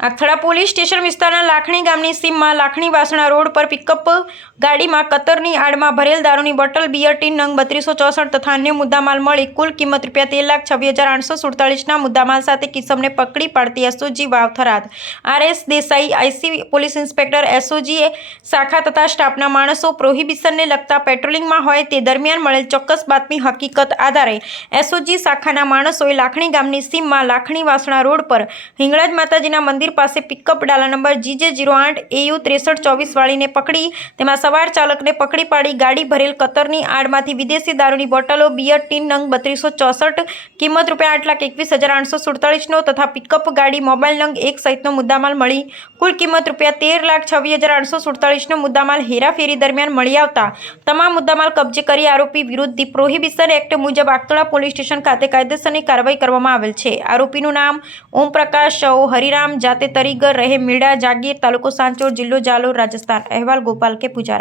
આખડા police station વિસ્તારના લાખણી ગામની સીમમાં લાખણી વાસણા રોડ પર પિકઅપ ગાડીમાં કતરની આડમાં ભરેલ દારૂની બોટલ બિયર ટીન નંગ બત્રીસો ચોસઠ તથા અન્ય મુદ્દામાલ મળી કુલ કિંમત રૂપિયા તેર લાખ છવ્વીસ હજાર આઠસો સુડતાલીસના મુદ્દામાલ સાથે કિસમને પકડી પાડતી SOG Vav Tharad. R S Desai, I C police inspector SOG શાખા તથા સ્ટાફના માણસો પ્રોહિબિશનને લગતા પેટ્રોલિંગમાં હોય તે દરમિયાન મળેલ ચોક્કસ બાતમી હકીકત આધારે એસઓજી શાખાના માણસોએ લાખણી ગામની સીમમાં લાખણી વાસણા રોડ પર હિંગળાજ માતાજીના મંદિર પાસે પિકઅપ ડાલા નંબર જીજે જીરો આઠ એયુ ત્રેસઠ ચોવીસ વાળીને પકડી. તેમાં સવાર ચાલકને પકડી પાડી ગાડી ભરેલ કતરની આડમાંથી વિદેશી દારૂની બોટલો બિયર ટીન નંગ બત્રીસો ચોસઠ, કિંમત રૂપિયા આઠ લાખ એકવીસ હજાર આઠસો સુડતાળીસનો તથા પિકઅપ ગાડી, મોબાઈલ નંગ એક સહિતનો મુદ્દામાલ મળી. કુલ કિંમત રૂપિયા તેર લાખ છવ્વીસ હજાર આઠસો સુડતાળીસનો મુદ્દામાલ હેરાફેરી દરમિયાન મળી આવતા. તમામ મુદ્દામાલ કબજે કરી આરોપી વિરુદ્ધ ધી પ્રોહિબિશન એક્ટ મુજબ આગતળા પોલીસ સ્ટેશન ખાતે કાયદેસરની કાર્યવાહી કરવામાં આવેલ છે. આરોપીનું નામ ઓમપ્રકાશ હરિરામ જાતે તરીગર રહે મીડા જાગીર તાલુકો સાંચોર જિલ્લો જાલોર રાજસ્થાન. અહેવાલ ગોપાલ કે પુજારા.